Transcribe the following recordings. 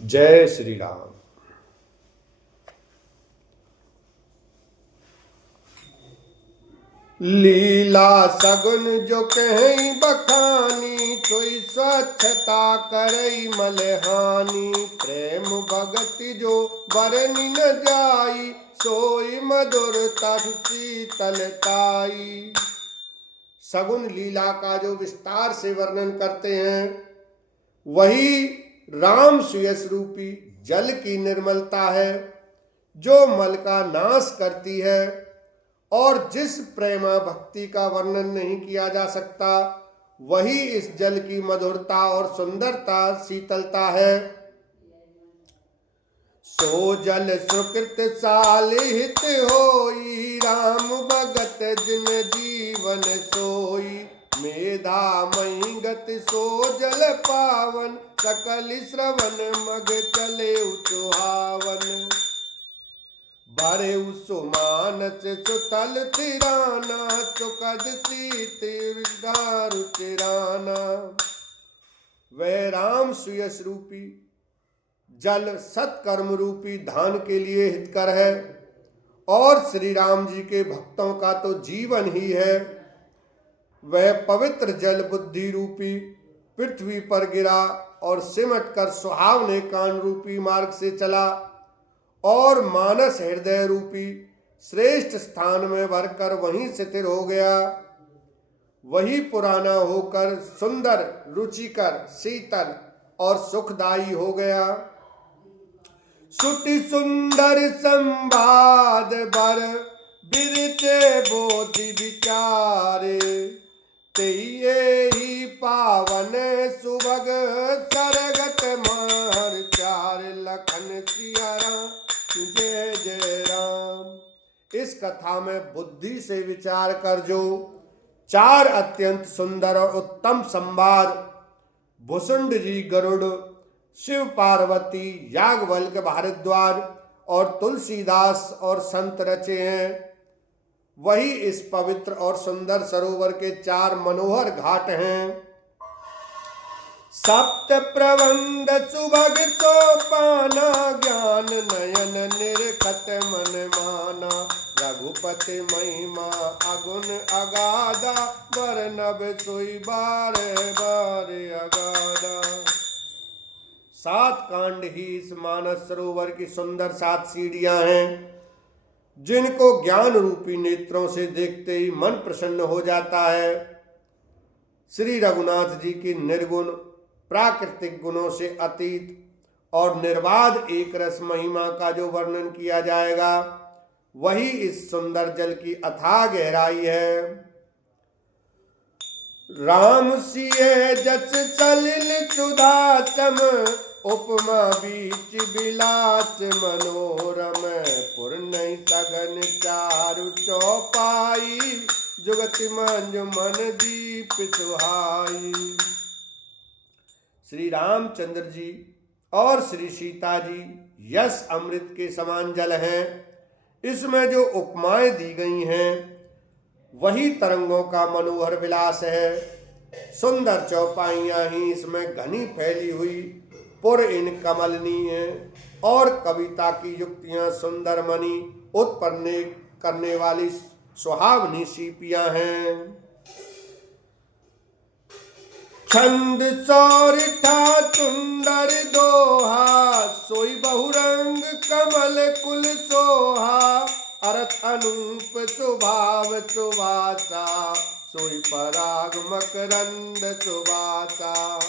जय श्री राम। लीला सगुन जो कहीं बखानी, सोई स्वच्छता करई मलहानी। प्रेम भगति जो बरनि न जाई, सोई मधुरता शीतलताई। सगुन लीला का जो विस्तार से वर्णन करते हैं, वही राम सुयस रूपी जल की निर्मलता है, जो मल का नाश करती है। और जिस प्रेमा भक्ति का वर्णन नहीं किया जा सकता, वही इस जल की मधुरता और सुंदरता शीतलता है। सो जल सुकृत सालिहित होई, राम भगत जिन जीवन सोई। मेधा मई गति सो जल पावन, सकल श्रवण मग चले सुहावन। बारे सुमानस सुतल तिराना, चुकद रुचिराना। वह राम सुयस रूपी जल सत्कर्म रूपी धान के लिए हितकर है, और श्री राम जी के भक्तों का तो जीवन ही है। वह पवित्र जल बुद्धि रूपी पृथ्वी पर गिरा और सिमट कर सुहावने कान रूपी मार्ग से चला, और मानस हृदय रूपी श्रेष्ठ स्थान में भरकर वहीं स्थिर हो गया। वही पुराना होकर सुंदर, रुचिकर, शीतल और सुखदायी हो गया। सुटि सुंदर संवाद बर, बिरचे बोधि विचारे। तेये ही पावन सुभग, सरगत महर चार। लखन सिया राम जय जय राम। इस कथा में बुद्धि से विचार कर जो चार अत्यंत सुंदर और उत्तम संवाद भुसुंड जी गरुड़, शिव पार्वती, याज्ञवल्क्य भारद्वाज और तुलसीदास और संत रचे हैं, वही इस पवित्र और सुंदर सरोवर के चार मनोहर घाट हैं। सप्त प्रबंध सुभग सोपाना, ज्ञान नयन निरखत मन माना। रघुपति महिमा अगुण अगाधा, वर्णव सोई बारे बारे अगाधा। सात कांड ही इस मानस सरोवर की सुंदर सात सीढ़ियां हैं, जिनको ज्ञान रूपी नेत्रों से देखते ही मन प्रसन्न हो जाता है। श्री रघुनाथ जी की निर्गुण, प्राकृतिक गुणों से अतीत और निर्बाध एक रस महिमा का जो वर्णन किया जाएगा, वही इस सुंदर जल की अथाह गहराई है। राम सिय जस सलिल सुधा सम, उपमा बीच बिलास मनोरम। पुर नहीं सगन चारु चौपाई, जुगति मंजु मन दीप सुहाई। श्री रामचंद्र जी और श्री सीता जी यश अमृत के समान जल हैं। इसमें जो उपमाएं दी गई हैं, वही तरंगों का मनोहर विलास है। सुंदर चौपाइयां ही इसमें घनी फैली हुई पुर इन कमलनीय और कविता की युक्तियां सुंदर मणि उत्पन्न करने वाली सुहावनी सीपियां हैं। छंद सौरिठा सुंदर दोहा, सोई बहुरंग कमल कुल सोहा। अर्थ अनूप स्वभाव सुवासा, सोई पराग मकरंद सुवासा।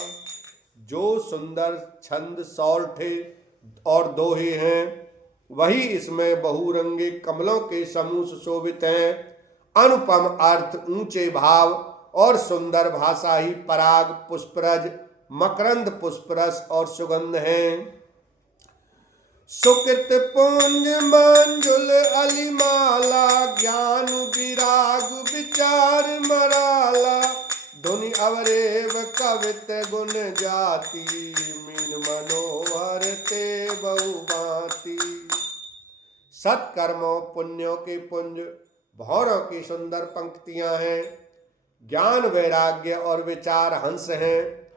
जो सुंदर छंद सौरठे और दोहे हैं, वही इसमें बहुरंगे कमलों के समूह सुशोभित हैं। अनुपम अर्थ, ऊंचे भाव और सुंदर भाषा ही पराग, पुष्परज, मकरंद पुष्परस और सुगंध हैं। सुकृत पुंज मंजुल अलिमाला, ज्ञान विराग विचार मराला। धुनि अवरेव कवित गुण जाति, मीन मनोहर ते बहुभांति। सत्कर्मों पुण्यों के पुंज, भौरों की सुंदर पंक्तियां हैं। ज्ञान वैराग्य और विचार हंस हैं।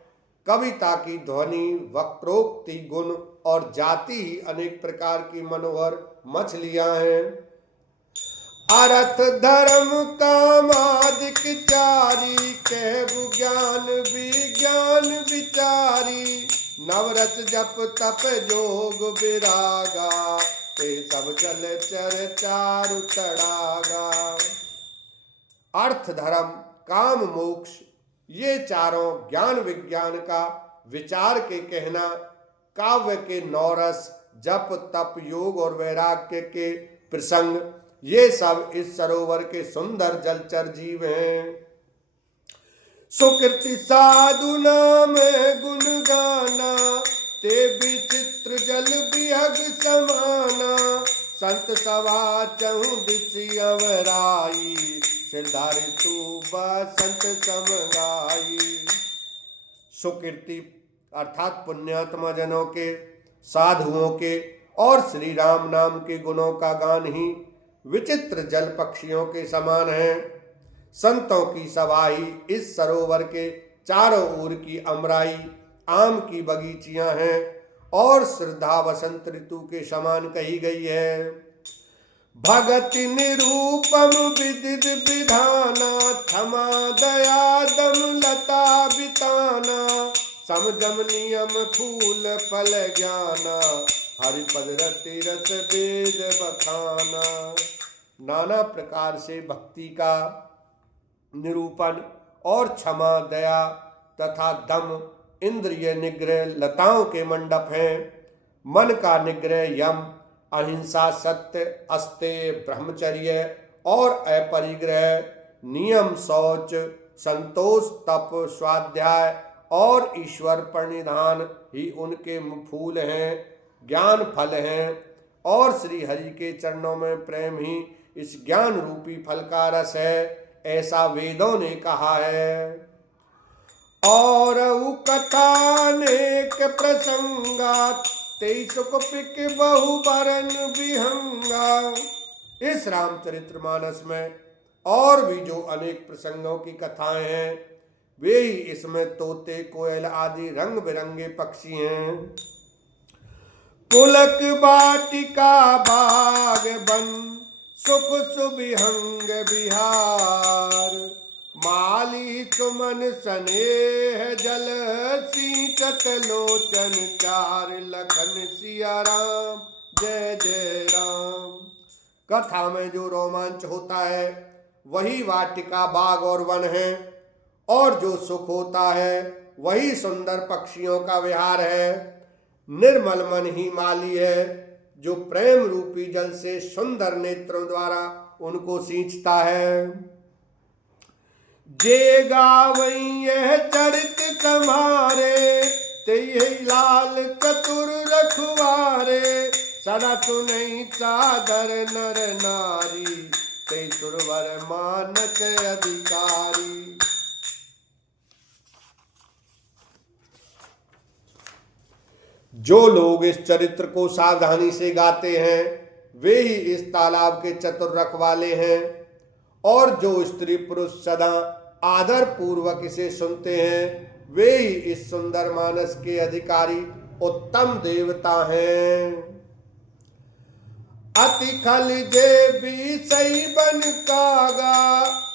कविता की ध्वनि, वक्रोक्ति, गुण और जाति ही अनेक प्रकार की मनोहर मछलियां हैं। अर्थ धर्म कामादिक चारी, कहु ज्ञान विज्ञान विचारी। नवरस जप तप जोग विरागा, ते सब जलचर चारु तड़ागा। अर्थ धर्म काम मोक्ष ये चारों ज्ञान विज्ञान का विचार के कहना, काव्य के नौरस, जप तप योग और वैराग्य के प्रसंग, ये सब इस सरोवर के सुंदर जलचर जीव हैं। सुकृति साधु नाम गुण गाना, ते विचित्र जल बिहग समाना। संत सवा चहु दिशि अवराई, सिरधारि तू बसंत समगाई। सुकीर्ति अर्थात पुण्यात्मा जनों के, साधुओं के और श्री राम नाम के गुणों का गान ही विचित्र जल पक्षियों के समान है। संतों की सभा ही इस सरोवर के चारों ओर की अमराई, आम की बगीचियां हैं और श्रद्धा वसंत ऋतु के समान कही गई है। भगति निरूपम विदित विधाना, क्षमा दया दम लता बिताना। समझम नियम फूल फल ज्ञाना, हरिपद रति रस वेद बखाना। नाना प्रकार से भक्ति का निरूपण और क्षमा दया तथा दम इंद्रिय निग्रह लताओं के मंडप हैं। मन का निग्रह यम, अहिंसा, सत्य, अस्तेय, ब्रह्मचर्य और अपरिग्रह, नियम शौच, संतोष, तप, स्वाध्याय और ईश्वर प्रणिधान ही उनके फूल हैं, ज्ञान फल हैं और श्री हरि के चरणों में प्रेम ही इस ज्ञान रूपी फल का रस है, ऐसा वेदों ने कहा है। और कथानेक प्रसंगा, तेई सुख पिक बहु बरन विहंगा। इस रामचरितमानस में और भी जो अनेक प्रसंगों की कथाएं हैं, वे ही इसमें तोते, कोयल आदि रंग बिरंगे पक्षी हैं। पुलक बाटिका बाग बन, सुख सुविहंग बिहार। माली सुमन स्नेह जल, सींचत लोचन चार। लखन सिया राम जय जय राम। कथा में जो रोमांच होता है वही वाटिका, बाग और वन है, और जो सुख होता है वही सुंदर पक्षियों का विहार है। निर्मल मन ही माली है, जो प्रेम रूपी जल से सुंदर नेत्रों द्वारा उनको सींचता है। जे गावई यह चरित समारे, ते लाल चतुर रखवारे। सदा सुनई सादर नर नारी, ते सुरवर मानस अधिकारी। जो लोग इस चरित्र को सावधानी से गाते हैं वे ही इस तालाब के चतुर रखवाले हैं, और जो स्त्री पुरुष सदा आदर पूर्वक इसे सुनते हैं वे ही इस सुंदर मानस के अधिकारी उत्तम देवता हैं। अति खल जे भी सही बन कागा,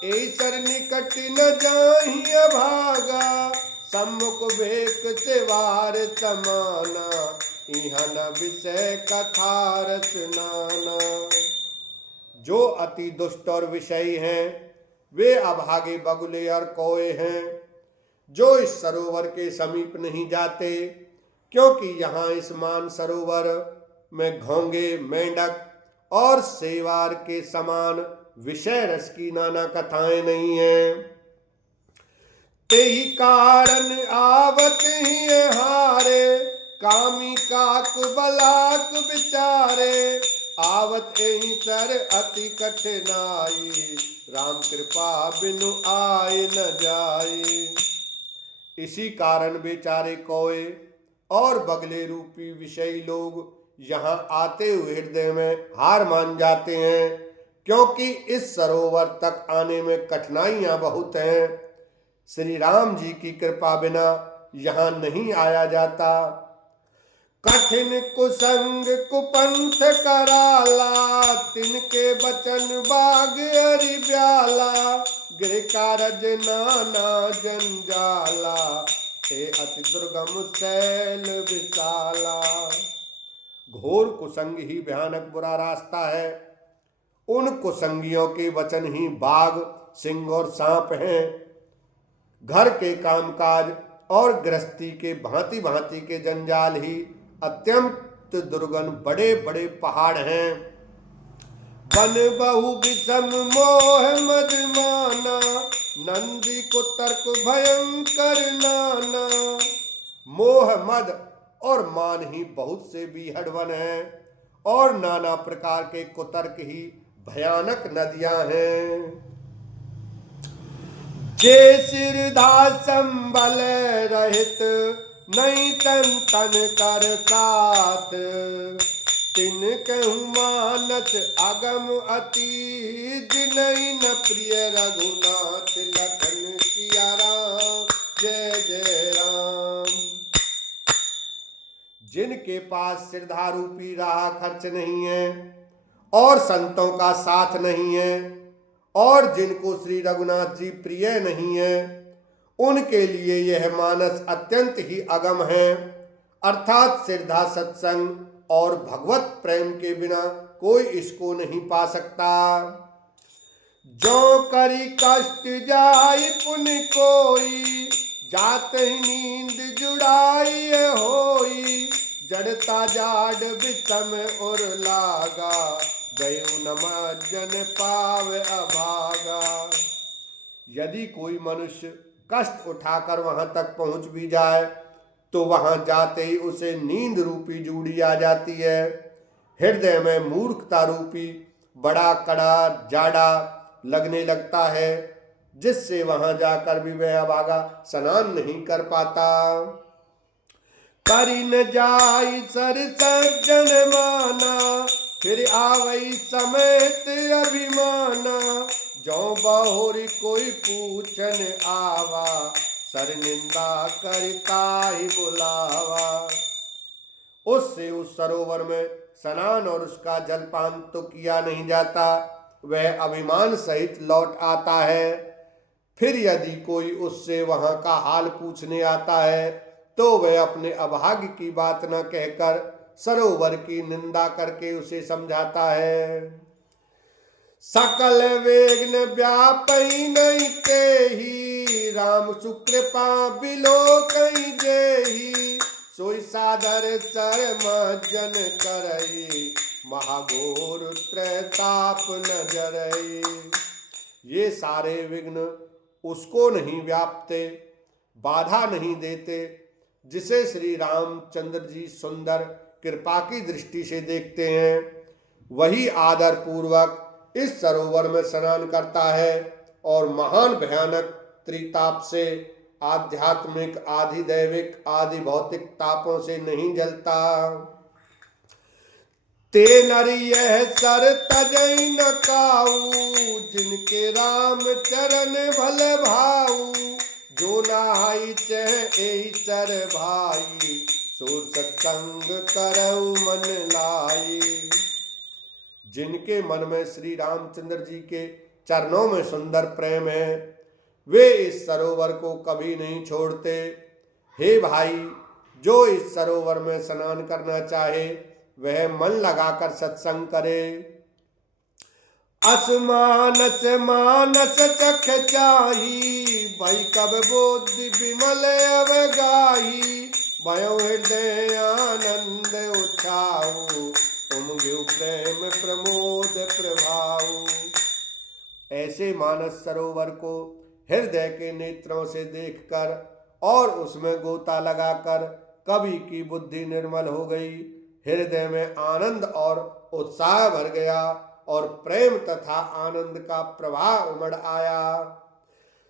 ऐसर निकट न जाहिय भागा। सम्मुख भेक से वार समाना, इहाँ न विषय कथा रस नाना। जो अति दुष्ट और विषयी हैं वे अभागे बगुले और कौए हैं, जो इस सरोवर के समीप नहीं जाते, क्योंकि यहाँ इस मान सरोवर में घोंगे, मेंढक और सेवार के समान विषय रस की नाना कथाएं नहीं हैं। तेहि कारण आवत ही हारे, कामी काक बलाक विचारे। आवत एहि तर अति कठिनाई, राम कृपा बिनु आए न जाए। इसी कारण बेचारे कौए और बगले रूपी विषयी लोग यहाँ आते हुए हृदय में हार मान जाते हैं, क्योंकि इस सरोवर तक आने में कठिनाइयां बहुत हैं। श्री राम जी की कृपा बिना यहाँ नहीं आया जाता। कठिन कुसंग कुपंथ कराला, तिनके बचन बाग हरि ब्याला, गृह कारज नाना जंजाला, हे अति दुर्गम शैल विशाला। घोर कुसंग ही भयानक बुरा रास्ता है। उन कुसंगियों के वचन ही बाघ, सिंह और सांप हैं। घर के कामकाज और गृहस्थी के भांति भांति के जंजाल ही अत्यंत दुर्गम बड़े बड़े पहाड़ हैं। बन बहु विषम मोह मद माना, नंदी को तर्क भयंकर नाना। मोह मद और मान ही बहुत से बीहड़ वन हैं और नाना प्रकार के कुतर्क ही भयानक नदियां हैं। जे सिरधा संबल रहित, नहीं तन तन कर साथ, तिन कहूँ मानस अगम अति, जिनहि न प्रिय रघुनाथ लखन सिया राम, जय जय राम। जिनके पास सिरधा रूपी राह खर्च नहीं है और संतों का साथ नहीं है और जिनको श्री रघुनाथ जी प्रिय नहीं है, उनके लिए यह मानस अत्यंत ही अगम है। अर्थात सिरधा सत्संग और भगवत प्रेम के बिना कोई इसको नहीं पा सकता। जो करी कष्ट जाय पुण्य कोई, जात ही नींद जुड़ाई होई, जड़ता जाड़ विषम और लागा, गयो नमज्जन पाव अभागा। यदि कोई मनुष्य कष्ट उठाकर वहां तक पहुंच भी जाए तो वहां जाते ही उसे नींद रूपी जूड़ी आ जाती है। हृदय में मूर्खता रूपी बड़ा कड़ा जाड़ा लगने लगता है, जिससे वहां जाकर भी वह अभागा स्नान नहीं कर पाता। करी न जाई सर सज्जन माना, फिर आवई समेत अभिमाना, जो बहुरी कोई पूछन आवा, सर निंदा करता ही बुलावा। उससे उस सरोवर में स्नान और उसका जलपान तो किया नहीं जाता, वह अभिमान सहित लौट आता है। फिर यदि कोई उससे वहां का हाल पूछने आता है तो वह अपने अभाग्य की बात न कहकर सरोवर की निंदा करके उसे समझाता है। सकल वेग न व्यापई नहीं तेहि, राम सुकृपा बिलो कहीं जेहि, सोई सादर सरमजन करई, महाघोर त्रैताप न जरई। ये सारे विघ्न उसको नहीं व्यापते, बाधा नहीं देते, जिसे श्री रामचंद्र जी सुंदर कृपा की दृष्टि से देखते हैं। वही आदर पूर्वक इस सरोवर में स्नान करता है और महान भयानक त्रिताप से, आध्यात्मिक आदि दैविक आदि भौतिक तापों से नहीं जलता। ते नर यह सर तजई न काऊ, जिनके राम चरण भल भाऊ, जो नहाई चह एहि सर भाई, सो सत्संग करऊ मन लाई। जिनके मन में श्री रामचंद्र जी के चरणों में सुंदर प्रेम है, वे इस सरोवर को कभी नहीं छोड़ते। हे भाई, जो इस सरोवर में स्नान करना चाहे वह मन लगाकर सत्संग करे। असमानस मानस चख चाही, भई कब बुद्धि विमल अवगाही, भयो हृदय आनंद उठाऊ, तुम गिव प्रेम प्रमोद प्रभाऊ। ऐसे मानस सरोवर को हृदय के नेत्रों से देखकर और उसमें गोता लगाकर कवि की बुद्धि निर्मल हो गई, हृदय में आनंद और उत्साह भर गया और प्रेम तथा आनंद का प्रवाह उमड़ आया।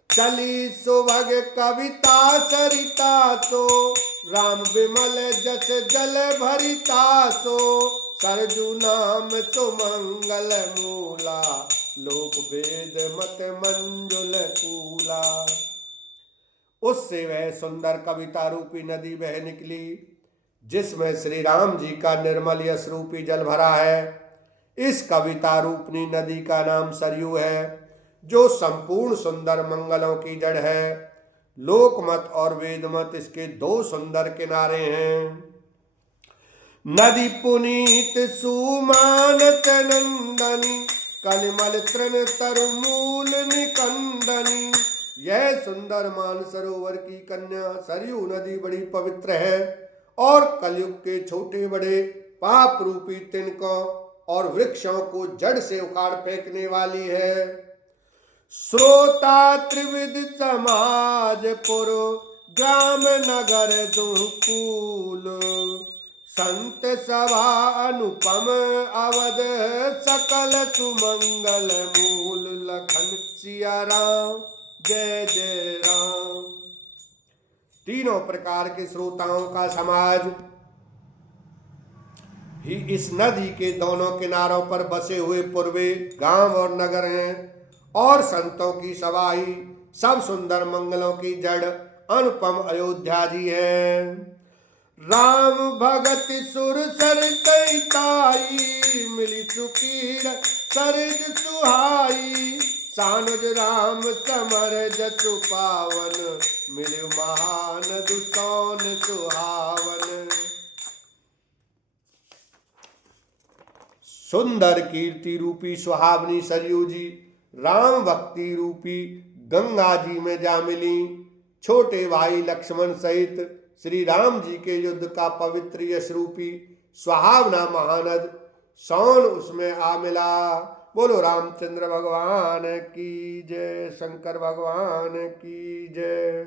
चली सुभग कविता सरिता सो, राम विमल जस जल भरिता सो, सरजू नाम सुमंगल मूला, लोक वेद मत मंजुल कूला। उससे वह सुंदर कविता रूपी नदी बह निकली, जिसमें श्री राम जी का निर्मल यश रूपी जल भरा है। इस कविता रूपनी नदी का नाम सरयू है, जो संपूर्ण सुंदर मंगलों की जड़ है। लोकमत और वेदमत इसके दो सुंदर किनारे हैं। नदी पुनीत सुमानत नंदनी, कलिमल तृण तरमूल निकंदनी। यह सुंदर मानसरोवर की कन्या सरयू नदी बड़ी पवित्र है और कलयुग के छोटे बड़े पाप रूपी तिनकों और वृक्षों को जड़ से उखाड़ फेंकने वाली है। श्रोता त्रिविध समाज पुर, ग्राम नगर दुकूल, संत सभा अनुपम अवध, सकल सुमंगल मूल। लखन सिया राम जय जय राम। तीनों प्रकार के श्रोताओं का समाज ही इस नदी के दोनों किनारों पर बसे हुए पूर्वे गांव और नगर हैं, और संतों की सभा ही सब सुंदर मंगलों की जड़ अनुपम अयोध्या जी है। राम भगत सुर सर कई ताई, मिली सुखी सरज सुहाई। सानुज राम समर जसु पावन, मिलु महानद सौन सुहावन। सुंदर कीर्ति रूपी सुहावनी सरयू जी राम भक्ति रूपी गंगा जी में जा मिली। छोटे भाई लक्ष्मण सहित श्री राम जी के युद्ध का पवित्र यश रूपी सुहावना महानद सौन उसमें आ मिला। बोलो रामचंद्र भगवान की जय, शंकर भगवान की जय।